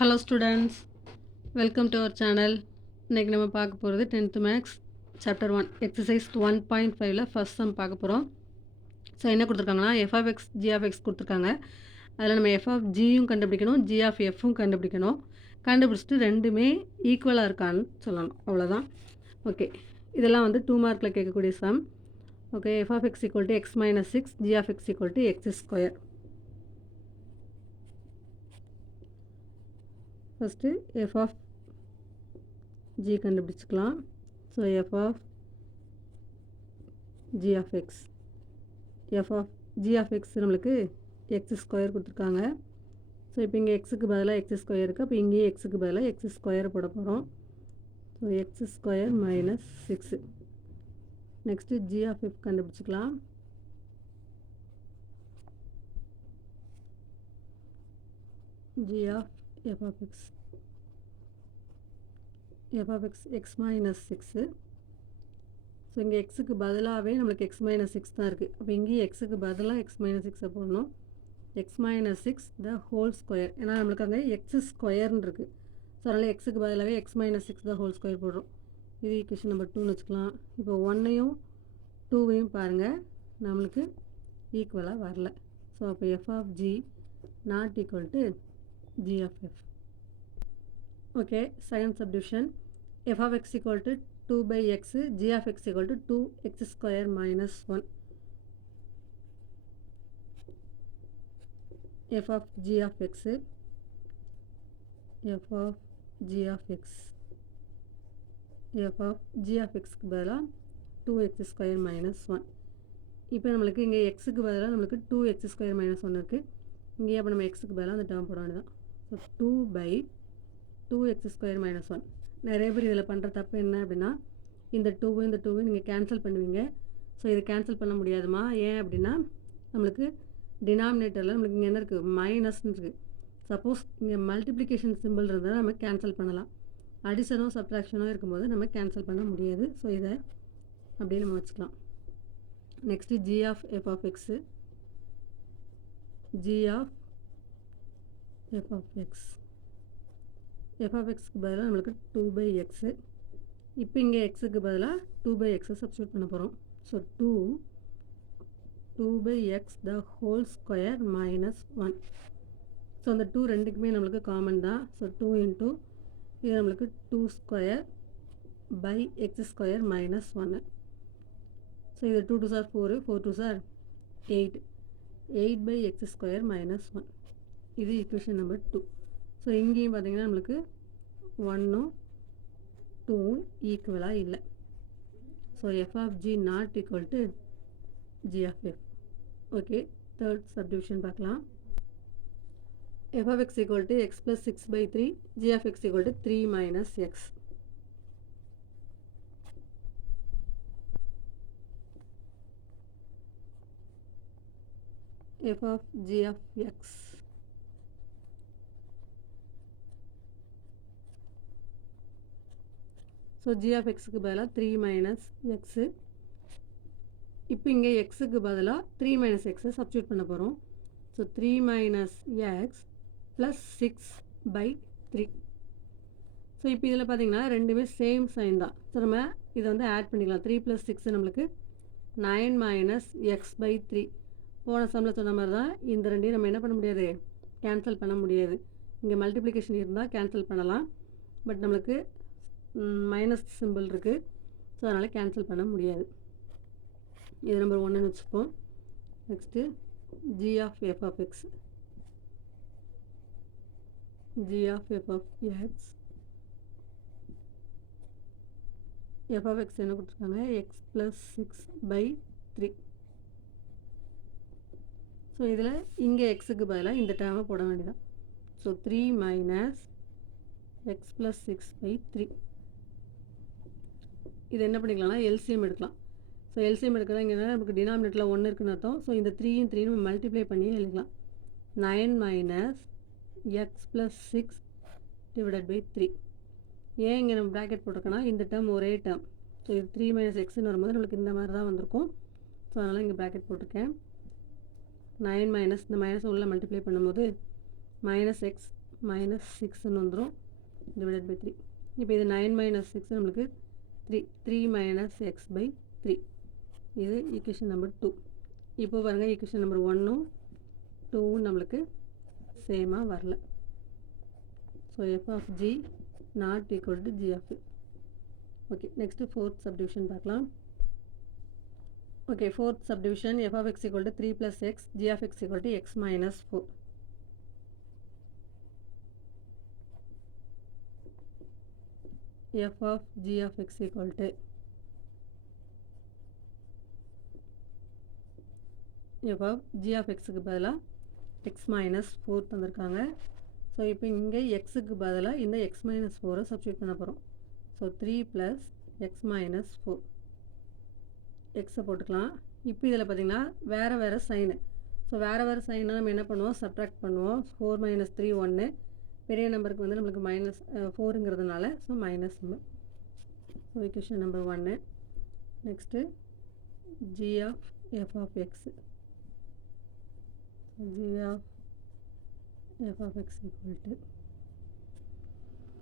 Hello students, welcome to our channel. இன்றைக்கி நம்ம பார்க்க போகிறது 10th மேக்ஸ் சாப்டர் 1 எக்ஸசைஸ் 1.5ல் ஃபஸ்ட் சம் பார்க்க போகிறோம். ஸோ என்ன கொடுத்துருக்காங்கன்னா f(x) g(x) கொடுத்துருக்காங்க. அதில் நம்ம f(g)யும் கண்டுபிடிக்கணும், g(f)ம் கண்டுபிடிக்கணும். கண்டுபிடிச்சிட்டு ரெண்டுமே ஈக்குவலாக இருக்கான்னு சொல்லணும், அவ்வளோதான். ஓகே, இதெல்லாம் வந்து 2 மார்க்கில் கேட்கக்கூடிய sum. Okay, f(x) = x - 6, g(x) = x². First f of g கண்டுபிடிச்சிக்கலாம். So f of g of x, f of g of x நம்மளுக்கு x² கொடுத்துருக்காங்க. ஸோ இப்போ இங்கே எக்ஸுக்கு பதிலாக x² இருக்குது, அப்போ இங்கேயே எக்ஸுக்கு பதிலாக x² போட போகிறோம். So x² - 6. Next g of f கண்டுபிடிச்சிக்கலாம். g of f of x, f of x x - 6. So இங்கே எக்ஸுக்கு பதிலாகவே நம்மளுக்கு x - 6 தான் இருக்குது. அப்போ இங்கேயும் எக்ஸுக்கு பதிலாக x - 6 போடணும். x - 6 த ஹோல் ஸ்கொயர், ஏன்னா நம்மளுக்கு அங்கே x² இருக்குது. ஸோ அதனால் எக்ஸுக்கு பதிலாகவே x - 6 த ஹோல் ஸ்கொயர் போடுறோம். இது ஈக்குவேஷன் நம்பர் 2ன்னு வச்சுக்கலாம். இப்போ 1ஐயும் 2வையும் பாருங்கள், நம்மளுக்கு ஈக்குவலாக வரல. ஸோ அப்போ f of g not equal to g of f. Okay, second subdivision. f of x equal to 2/x, g of x equal to 2x² - 1. f of g of x, f of g of x, f of g of xக்கு பதிலாக 2x² - 1. இப்போ நம்மளுக்கு இங்கே எக்ஸுக்கு பதிலாக நம்மளுக்கு 2x² - 1 இருக்குது. இங்கேயே அப்போ நம்ம எக்ஸுக்கு பதிலாக அந்த டேர்ம் போட வேண்டியதான். So 2/2x² - 1. நிறைய பேர் இதில் பண்ணுற தப்பு என்ன அப்படின்னா, இந்த 2 இந்த 2 நீங்கள் கேன்சல் பண்ணுவீங்க. ஸோ இது கேன்சல் பண்ண முடியாதுமா. ஏன் அப்படின்னா நம்மளுக்கு டினாமினேட்டரில் நம்மளுக்கு இங்கே என்ன இருக்குது, மைனஸ்ன்னு இருக்குது. சப்போஸ் இங்கே மல்டிப்ளிகேஷன் சிம்பிள் இருந்தால் நம்ம கேன்சல் பண்ணலாம். அடிஷனோ சப்ட்ராக்ஷனோ இருக்கும்போது நம்ம கேன்சல் பண்ண முடியாது. ஸோ இதை அப்படியே நம்ம வச்சுக்கலாம். Next g of f of x, g of f of x, f of xக்கு பதிலாக நம்மளுக்கு 2/x. இப்போ இங்கே எக்ஸுக்கு பதிலாக 2/x சப்ஸ்டியூட் பண்ண போகிறோம். So 2/x the whole square -1. So அந்த 2 ரெண்டுக்குமே நம்மளுக்கு காமன் தான். ஸோ 2 இன்ட்டு இது நம்மளுக்கு 2² - x² - 1. ஸோ இது 2 2s are 4, 4 2s are 8, 8/x² - 1. இது ஈக்குவேஷன் நம்பர் 2. ஸோ இங்கேயும் பார்த்தீங்கன்னா நம்மளுக்கு 1ம் 2ம் ஈக்குவலாக இல்லை. So f of g not equal to g of f. Okay, third subdivision பார்க்கலாம். f of x equal to x plus 6/3, g of x equal to 3 minus x. f of g of x, so g of xக்கு பதிலாக 3 minus x. இப்போ இங்கே எக்ஸுக்கு பதிலாக 3 minus x substitute பண்ண போகிறோம். So 3 minus x plus 6/3. So இப்போ இதில் பார்த்தீங்கன்னா ரெண்டுமே சேம் சைன் தான். ஸோ நம்ம இதை வந்து ஆட் பண்ணிக்கலாம். 3 + 6 நம்மளுக்கு 9 minus x/3. போன சம்மில் சொன்ன மாதிரி தான், இந்த ரெண்டையும் நம்ம என்ன பண்ண முடியாது, கேன்சல் பண்ண முடியாது. இங்கே மல்டிப்ளிகேஷன் இருந்தால் கேன்சல் பண்ணலாம், பட் நம்மளுக்கு மைனஸ் சிம்பிள் இருக்குது. ஸோ அதனால் கேன்சல் பண்ண முடியாது. இது நம்பர் 1ன்னு வச்சுப்போம். Next g of f of x, g of f of x, f of x என்ன கொடுத்துருக்காங்க, x plus 6/3. ஸோ இதில் இங்கே எக்ஸுக்கு பதிலாக இந்த டேர்மை போட வேண்டியதான். So 3 minus x plus 6/3. இது என்ன பண்ணிக்கலாம்னா எல்சிஎம் எடுக்கலாம். ஸோ எல்சிஎம் எடுக்கலாம். இங்கே நமக்கு டினாமினேட்டரில் 1 இருக்குன்னு அர்த்தம். ஸோ இந்த 3யும் 3யும் நம்ம மல்டிப்ளை பண்ணி எழுதிக்கலாம். 9 minus x plus 6/3. ஏன் இங்கே நம்ம ப்ராக்கெட் போட்டிருக்கோன்னா, இந்த டேர்ம் ஒரே டேர்ம். ஸோ இது 3 minus xன்னு வரும்போது நம்மளுக்கு இந்த மாதிரி தான் வந்திருக்கும். ஸோ அதனால் இங்கே ப்ராக்கெட் போட்டிருக்கேன். 9 மைனஸ் இந்த மைனஸ் உள்ள மல்டிப்ளை பண்ணும்போது -x minus 6 வந்துரும் divided by 3. இப்போ இது 9 minus 6 நம்மளுக்கு 3 minus x by 3. இது equation number 2. இப்போ பாருங்க equation number 1ம் 2ம் நம்மளுக்கு சேமாக வரல. So f of g not equal to g of f. Okay, next fourth subdivision பார்க்கலாம். Okay, fourth subdivision f of x equal to 3 plus x, g of x equal to x minus 4. f of g of x equal to f of g of xக்கு பதிலாக x minus 4 தந்திருக்காங்க. So இப்போ இங்கே எக்ஸுக்கு பதிலாக இந்த x minus 4 substitute பண்ண போகிறோம். ஸோ 3 ப்ளஸ் எக்ஸ் மைனஸ் 4 எக்ஸை போட்டுக்கலாம். இப்போ இதில் பார்த்திங்கன்னா வேறு சைனு. ஸோ வேறு சைனாக நம்ம என்ன பண்ணுவோம், சப்ட்ராக்ட் பண்ணுவோம். 4 minus 3 1, பெரிய நம்பருக்கு வந்து நம்மளுக்கு மைனஸ் 4ங்கிறதுனால so minus number. So equation number 1. Next g of f of x. g of f of x equal to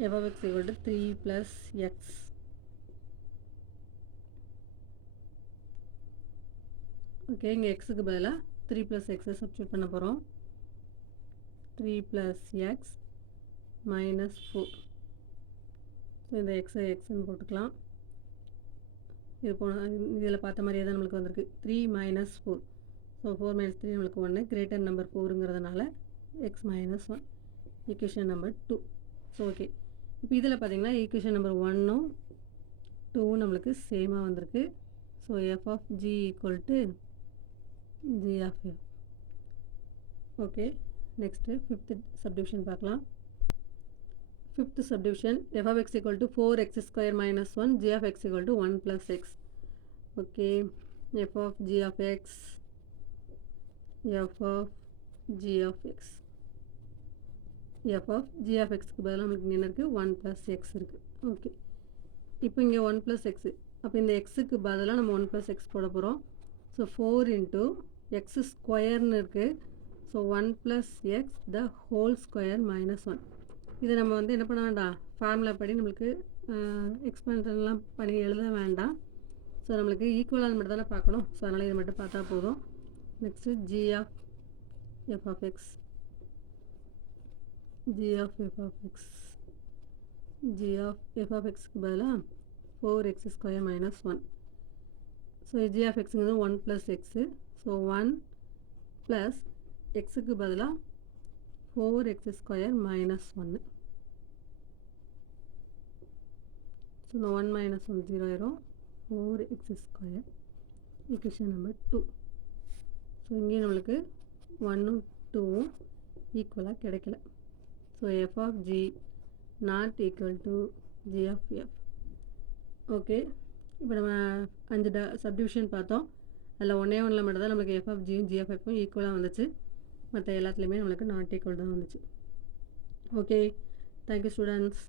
f of x equal to 3 plus x. Okay, இங்கே எக்ஸுக்கு பதிலாக 3 plus எக்ஸை சப்ஸ்டியூட் பண்ண போகிறோம். 3 plus x minus 4. ஸோ இந்த எக்ஸை எக்ஸ்ன்னு போட்டுக்கலாம். இது இதில் பார்த்த மாதிரியே தான் நம்மளுக்கு வந்திருக்கு. 3 minus 4. ஸோ 4 minus 3 நம்மளுக்கு 1, கிரேட்டர் நம்பர் 4ங்கிறதுனால x minus 1. Equation number 2. So okay, இப்போ இதில் பார்த்திங்கன்னா ஈக்குவேஷன் நம்பர் 1ம் 2ம் நம்மளுக்கு சேமாக வந்திருக்கு. So f of g equal to g of f. Okay, next fifth subdivision பார்க்கலாம். Fifth subdivision f of x equal to 4x square minus 1, g of x equal to 1 plus x. Okay, f of g of x, f of g of x, f of g ஆஃப் எக்ஸ்க்கு பதிலாக நம்மளுக்கு என்ன இருக்குது, 1 plus X இருக்குது. Okay, இப்போ இங்கே 1 plus x. அப்போ இந்த எக்ஸுக்கு பதிலாக நம்ம 1 ப்ளஸ் எக்ஸ் போட போகிறோம். ஸோ 4 இன்ட்டு எக்ஸ் ஸ்கொயர்னு இருக்குது. So 1 plus X the whole square minus 1. இதை நம்ம வந்து என்ன பண்ண வேண்டாம், ஃபார்முலா படி நம்மளுக்கு எக்ஸ்பென்ஷன்லாம் பண்ணி எழுத வேண்டாம். ஸோ நம்மளுக்கு ஈக்குவலாக மட்டும் தானே பார்க்கணும். ஸோ அதனால் இதை மட்டும் பார்த்தா போதும். Next G of F of X, g of f of x, g of f of xக்கு பதிலாக 4x square minus 1. So g of xங்கிறது 1 ப்ளஸ் எக்ஸு. ஸோ 1 ப்ளஸ் எக்ஸுக்கு பதிலாக 4x ஸ்கொயர் மைனஸ் 1. ஸோ இந்த 1 மைனஸ் 1 0 ஆயிரும். 4x square. Equation number 2. So இங்கே நம்மளுக்கு 1ம் 2ம் ஈக்குவலாக கிடைக்கல. So f of g not equal to g of f. Okay, இப்போ நம்ம 5 சப்டிவிஷன் பார்த்தோம். அதில் ஒன்றில் மட்டும் தான் நம்மளுக்கு f of gயும் g of fம் ஈக்குவலாக வந்துச்சு. மற்ற எல்லாத்துலேயுமே நம்மளுக்கு நாட் ஈக்குவல் தான் வந்துச்சு. Okay, thank you students.